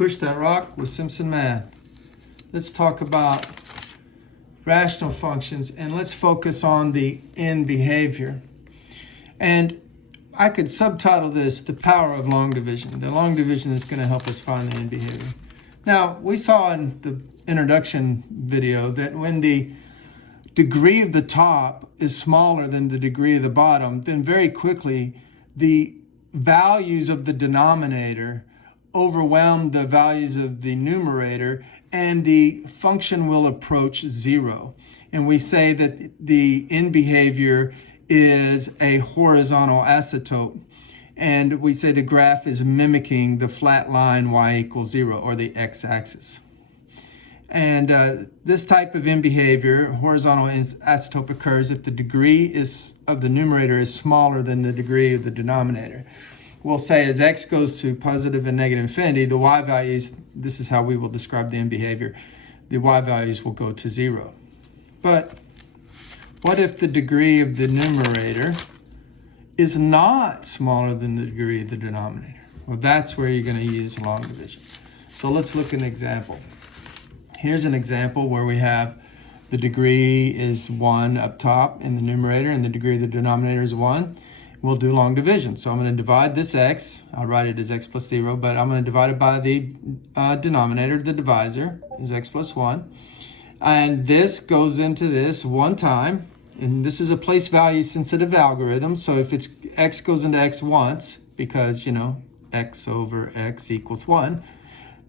push that rock with Simpson Math. Let's talk about rational functions, and let's focus on the end behavior. And I could subtitle this the power of long division. The long division is going to help us find the end behavior. Now, we saw in the introduction video that when the degree of the top is smaller than the degree of the bottom, then very quickly the values of the denominator overwhelm the values of the numerator, and the function will approach zero. And we say that the end behavior is a horizontal asymptote. And we say the graph is mimicking the flat line y equals 0, or the x-axis. And this type of end behavior, horizontal asymptote, occurs if the degree of the numerator is smaller than the degree of the denominator. We'll say as x goes to positive and negative infinity, the y values, this is how we will describe the end behavior, the y values will go to 0. But what if the degree of the numerator is not smaller than the degree of the denominator? Well, that's where you're going to use long division. So let's look at an example. Here's an example where we have the degree is 1 up top in the numerator and the degree of the denominator is 1. We'll do long division. So I'm going to divide this x. I'll write it as x plus 0, but I'm going to divide it by the denominator. The divisor is x plus 1. And this goes into this one time. And this is a place value sensitive algorithm. So if it's x goes into x once, because, you know, x over x equals 1.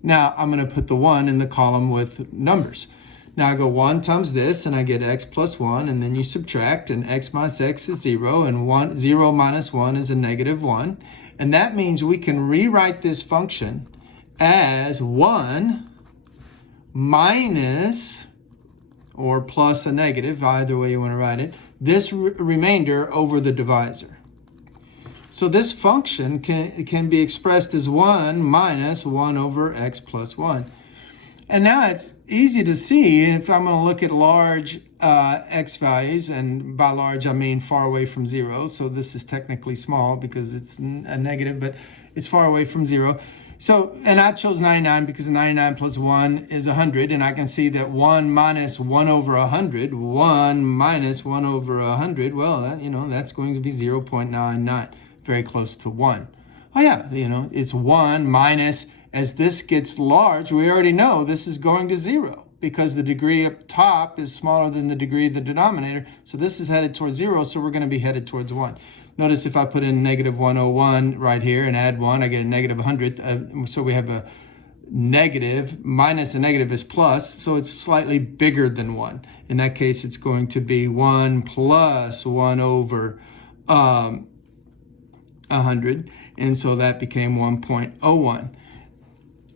Now I'm going to put the 1 in the column with numbers. Now I go 1 times this, and I get x plus 1, and then you subtract, and x minus x is 0, and 0 minus 1 is a negative 1. And that means we can rewrite this function as 1 minus or plus a negative, either way you want to write it, this remainder over the divisor. So this function can be expressed as 1 minus 1 over x plus 1. And now it's easy to see if I'm going to look at large x values, and by large I mean far away from 0. So this is technically small because it's a negative, but it's far away from 0. So, and I chose 99 because 99 plus 1 is 100, and I can see that 1 minus 1 over 100, 1 minus 1 over 100, well, that's going to be 0.99, very close to 1. Oh yeah, it's 1 minus, as this gets large, we already know this is going to 0 because the degree up top is smaller than the degree of the denominator. So this is headed towards 0, so we're going to be headed towards 1. Notice if I put in negative 101 right here and add 1, I get a negative 100. So we have a negative, minus a negative is plus, so it's slightly bigger than 1. In that case, it's going to be 1 plus 1 over 100. And so that became 1.01.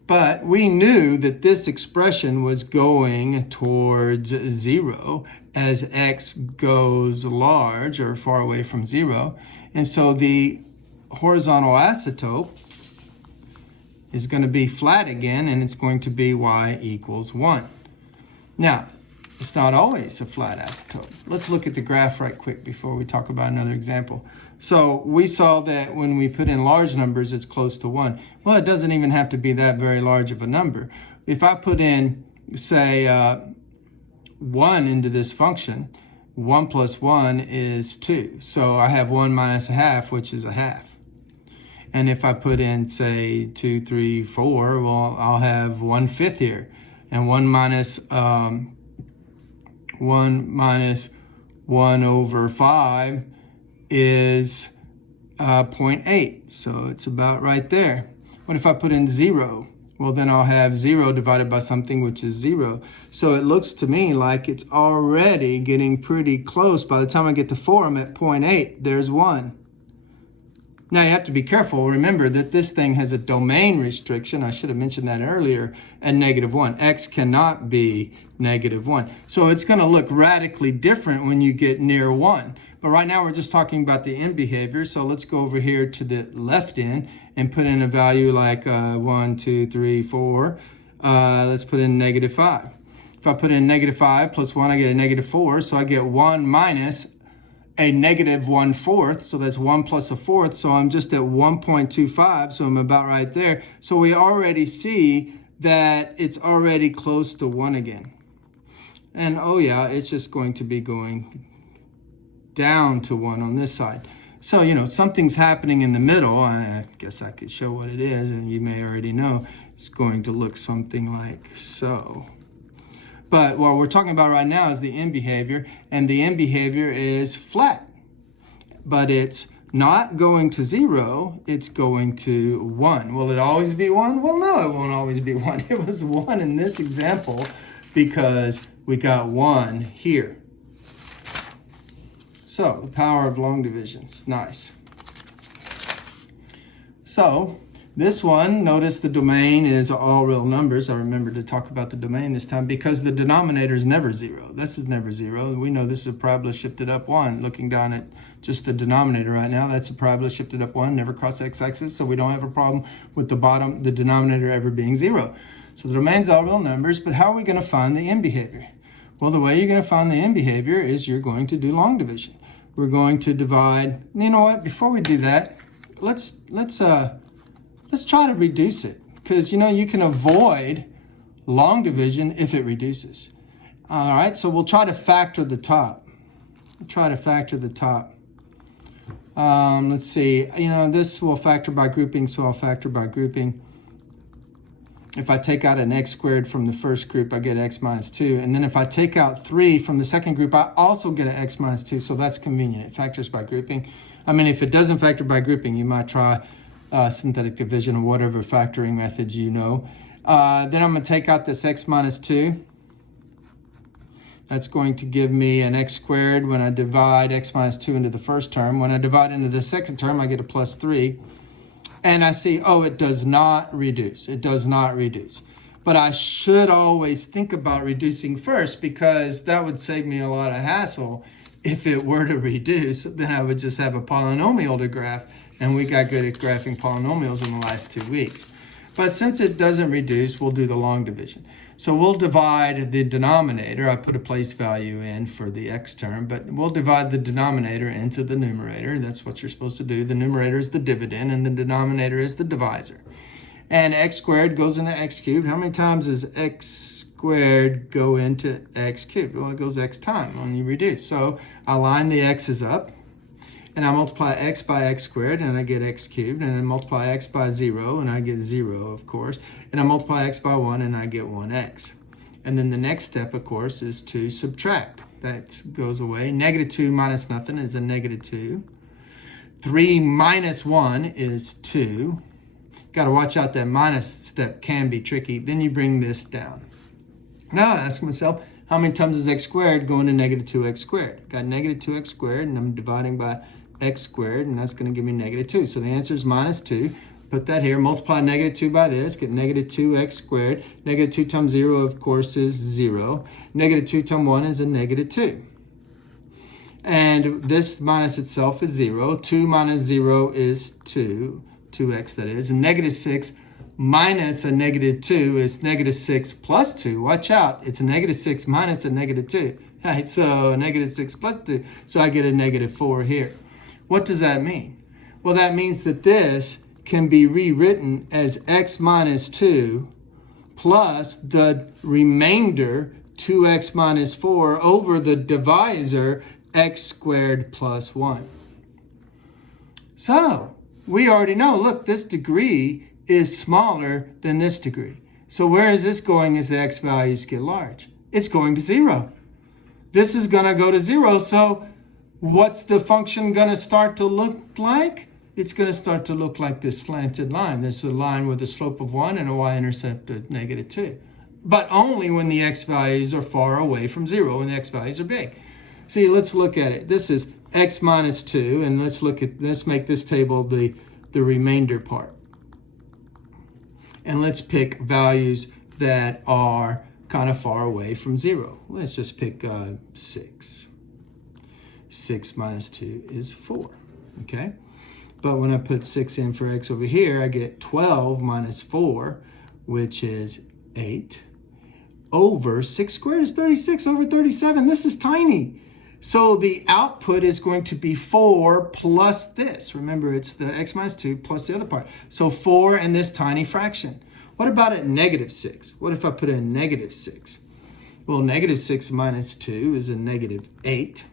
But we knew that this expression was going towards 0 as x goes large or far away from 0. And so the horizontal asymptote is going to be flat again, and it's going to be y equals 1. Now, it's not always a flat asymptote. Let's look at the graph right quick before we talk about another example. So we saw that when we put in large numbers, it's close to 1. Well, it doesn't even have to be that very large of a number. If I put in, say, 1 into this function, 1 plus 1 is 2. So I have 1 minus a half, which is a half. And if I put in, say, 2, 3, 4, well, I'll have 1/5 here. And 1 minus 1 over 5 is 0.8. So it's about right there. What if I put in 0? Well, then I'll have 0 divided by something which is 0. So it looks to me like it's already getting pretty close. By the time I get to 4, I'm at 0.8. There's 1. Now you have to be careful. Remember that this thing has a domain restriction. I should have mentioned that earlier, at -1. X cannot be -1. So it's going to look radically different when you get near 1. But right now we're just talking about the end behavior. So let's go over here to the left end and put in a value like 1, 2, 3, 4. Let's put in -5. If I put in -5 plus 1, I get a -4. So I get 1 minus a negative 1/4, so that's 1 plus a fourth, so I'm just at 1.25, so I'm about right there. So we already see that it's already close to 1 again. And oh yeah, it's just going to be going down to 1 on this side. So, you know, something's happening in the middle. I guess I could show what it is, and you may already know. It's going to look something like so. But what we're talking about right now is the end behavior, and the end behavior is flat. But it's not going to 0, it's going to 1. Will it always be 1? Well, no, it won't always be 1. It was 1 in this example because we got 1 here. So, the power of long divisions. Nice. So, this one, notice the domain is all real numbers. I remembered to talk about the domain this time because the denominator is never 0. This is never 0. We know this is a parabola shifted up 1. Looking down at just the denominator right now, that's a parabola shifted up 1, never cross x-axis, so we don't have a problem with the denominator ever being 0. So the domain's all real numbers, but how are we going to find the end behavior? Well, the way you're going to find the end behavior is you're going to do long division. We're going to divide. You know what? Before we do that, let's try to reduce it, because you know you can avoid long division if it reduces. All right, so we'll try to factor the top. Let's see. You know, this will factor by grouping, so I'll factor by grouping. If I take out an x squared from the first group, I get x minus 2. And then if I take out 3 from the second group, I also get an x minus 2. So that's convenient. It factors by grouping. I mean, if it doesn't factor by grouping, you might try synthetic division or whatever factoring methods you know. Then I'm going to take out this x minus 2. That's going to give me an x squared when I divide x minus 2 into the first term. When I divide into the second term, I get a plus 3. And I see, oh, it does not reduce. It does not reduce. But I should always think about reducing first, because that would save me a lot of hassle. If it were to reduce, then I would just have a polynomial to graph. And we got good at graphing polynomials in the last 2 weeks. But since it doesn't reduce, we'll do the long division. So we'll divide the denominator. I put a place value in for the x term, but we'll divide the denominator into the numerator. That's what you're supposed to do. The numerator is the dividend, and the denominator is the divisor. And x squared goes into x cubed. How many times does x squared go into x cubed? Well, it goes x times when you reduce. So I line the x's up, and I multiply x by x squared, and I get x cubed, and I multiply x by 0, and I get 0, of course, and I multiply x by 1, and I get 1x. And then the next step, of course, is to subtract. That goes away. Negative 2 minus nothing is a negative 2. 3 minus 1 is 2. Got to watch out, that minus step can be tricky. Then you bring this down. Now I ask myself, how many times is x squared going to negative 2x squared? Got negative 2x squared, and I'm dividing by x squared, and that's going to give me negative 2. So the answer is minus 2. Put that here. Multiply negative 2 by this. Get negative 2x squared. Negative 2 times 0, of course, is 0. Negative 2 times 1 is a negative 2. And this minus itself is 0. 2 minus 0 is 2. 2x, that is. And negative 6 minus a negative 2 is negative 6 plus 2. Watch out. It's a negative 6 minus a negative 2. Right, so negative 6 plus 2. So I get a negative 4 here. What does that mean? Well, that means that this can be rewritten as x minus 2 plus the remainder 2x minus 4 over the divisor x squared plus 1. So we already know, look, this degree is smaller than this degree. So where is this going as the x values get large? It's going to 0. This is going to go to 0. So what's the function going to start to look like? It's going to start to look like this slanted line. This is a line with a slope of 1 and a y-intercept of negative 2. But only when the x values are far away from 0 and the x values are big. See, let's look at it. This is x minus 2, and let's make this table the remainder part. And let's pick values that are kind of far away from 0. Let's just pick 6. 6 minus 2 is 4, okay? But when I put 6 in for x over here, I get 12 minus 4, which is 8, over 6 squared is 36 over 37. This is tiny. So the output is going to be 4 plus this. Remember, it's the x minus 2 plus the other part. So 4 and this tiny fraction. What about at negative 6? What if I put in negative 6? Well, negative 6 minus 2 is a negative 8.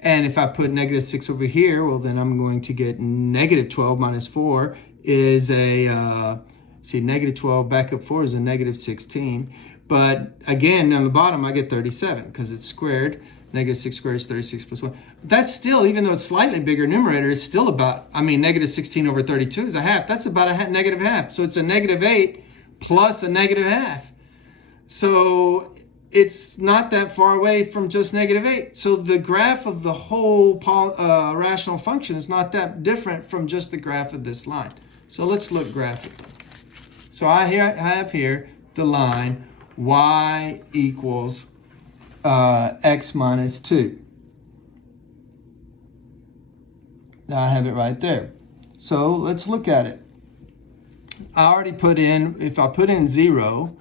And if I put negative 6 over here, well, then I'm going to get negative 12 minus 4 is a, negative 12 back up 4 is a negative 16. But again, on the bottom, I get 37 because it's squared. Negative 6 squared is 36 plus 1. But that's still, even though it's slightly bigger numerator, it's still about, negative 16 over 32 is a half. That's about a negative half. So it's a negative 8 plus a negative half. So it's not that far away from just negative 8. So the graph of the whole rational function is not that different from just the graph of this line. So let's look graphically. So I have here the line y equals x minus 2. I have it right there. So let's look at it. I already put in, if I put in 0,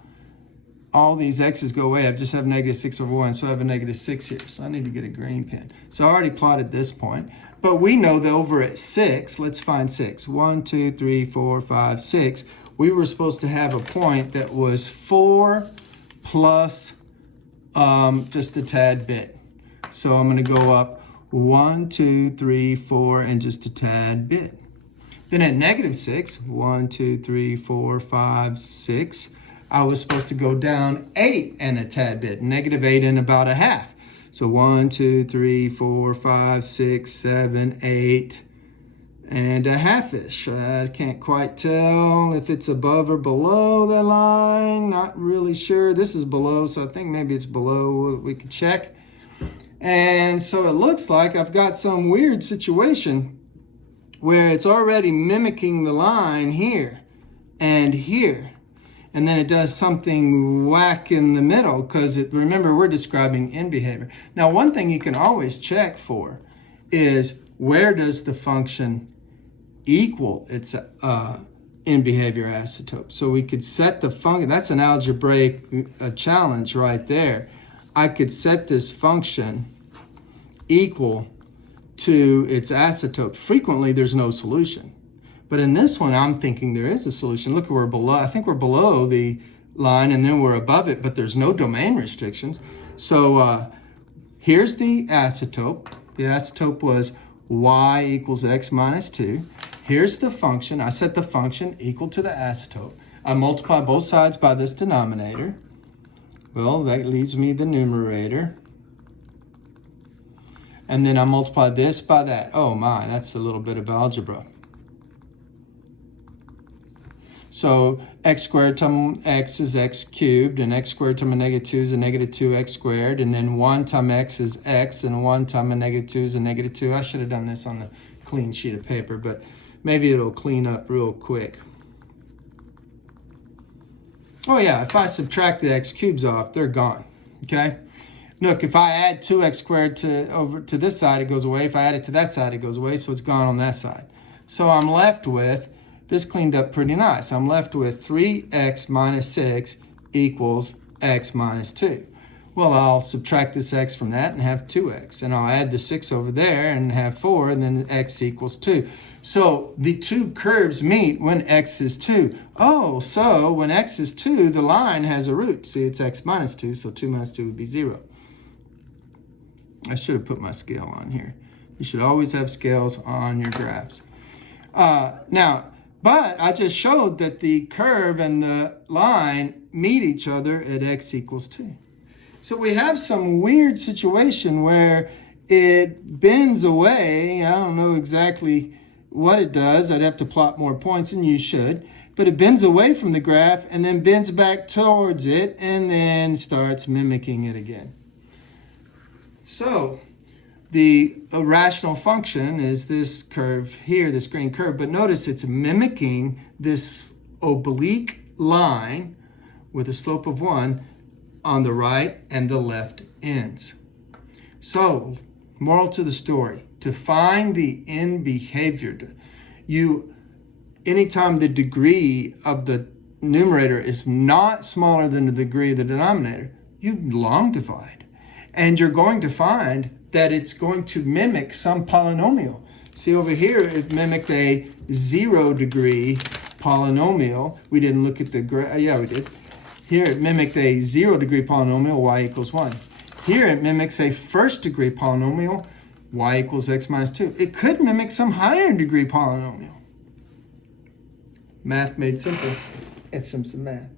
all these x's go away. I just have negative 6 over 1, so I have a negative 6 here. So I need to get a green pen. So I already plotted this point. But we know that over at 6, let's find 6. 1, 2, 3, 4, 5, 6. We were supposed to have a point that was 4 plus just a tad bit. So I'm going to go up 1, 2, 3, 4, and just a tad bit. Then at negative 6, 1, 2, 3, 4, 5, 6, I was supposed to go down 8 and a tad bit, negative 8 and about a half. So 1, 2, 3, 4, 5, 6, 7, 8, and a half-ish. I can't quite tell if it's above or below the line. Not really sure. This is below, so I think maybe it's below. We could check. And so it looks like I've got some weird situation where it's already mimicking the line here and here. And then it does something whack in the middle because remember, we're describing in behavior. Now, one thing you can always check for is where does the function equal its in behavior asymptote. So we could set the function, that's an algebraic challenge right there. I could set this function equal to its asymptote. Frequently, there's no solution. But in this one, I'm thinking there is a solution. Look, we're below, I think we're below the line and then we're above it, but there's no domain restrictions. So here's the asymptote. The asymptote was y equals x minus 2. Here's the function. I set the function equal to the asymptote. I multiply both sides by this denominator. Well, that leaves me the numerator. And then I multiply this by that. Oh my, that's a little bit of algebra. So x squared times x is x cubed, and x squared times a negative 2 is a negative 2x squared, and then 1 times x is x, and 1 times a negative 2 is a negative 2. I should have done this on the clean sheet of paper, but maybe it'll clean up real quick. Oh yeah, if I subtract the x cubes off, they're gone, okay? Look, if I add 2x squared over to this side, it goes away. If I add it to that side, it goes away, so it's gone on that side. So I'm left with, this cleaned up pretty nice. I'm left with 3x minus 6 equals x minus 2. Well, I'll subtract this x from that and have 2x. And I'll add the 6 over there and have 4, and then x equals 2. So the two curves meet when x is 2. Oh, so when x is 2, the line has a root. See, it's x minus 2, so 2 minus 2 would be 0. I should have put my scale on here. You should always have scales on your graphs. But I just showed that the curve and the line meet each other at x equals 2. So we have some weird situation where it bends away. I don't know exactly what it does. I'd have to plot more points, and you should. But it bends away from the graph and then bends back towards it and then starts mimicking it again. So the rational function is this curve here, this green curve, but notice it's mimicking this oblique line with a slope of 1 on the right and the left ends. So, moral to the story, to find the in behavior, anytime the degree of the numerator is not smaller than the degree of the denominator, you long divide. And you're going to find that it's going to mimic some polynomial. See over here, it mimicked a 0 degree polynomial. We didn't look at the yeah, we did. Here it mimicked a 0 degree polynomial, y equals 1. Here it mimics a first degree polynomial, y equals x minus 2. It could mimic some higher degree polynomial. Math made simple. It's Simpson Math.